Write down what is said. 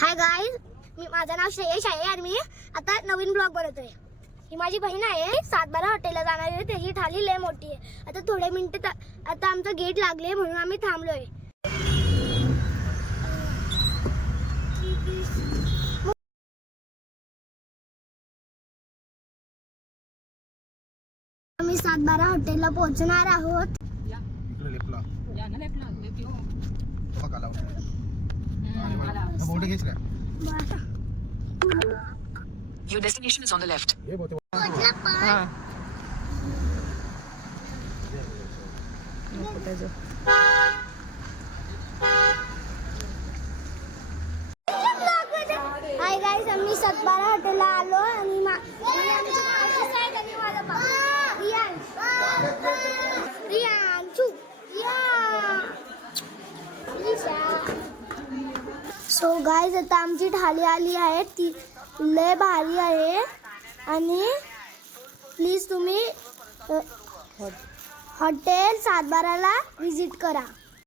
Hi guys, माझं नाव श्रेयश आहे आणि मी आता नवीन ब्लॉग बनवतोय. ही माझी बहीण आहे. 7-12 हॉटेलला जाणार आहे. त्याची थाली लय मोठी आहे. आता थोडे मिनिटं आता आमचं गेट लागले म्हणून आम्ही थांबलोय. आम्ही 7-12 हॉटेलला पोहोचणार आहोत. Your destination is on the left. Hi guys, आम्ही 7-12 हॉटेलला आलो आणि सो गाईज आता आमची थाली आली आहे. ती लय भारी आहे आणि प्लीज तुम्ही हॉटेल 7-12 ला विजिट करा.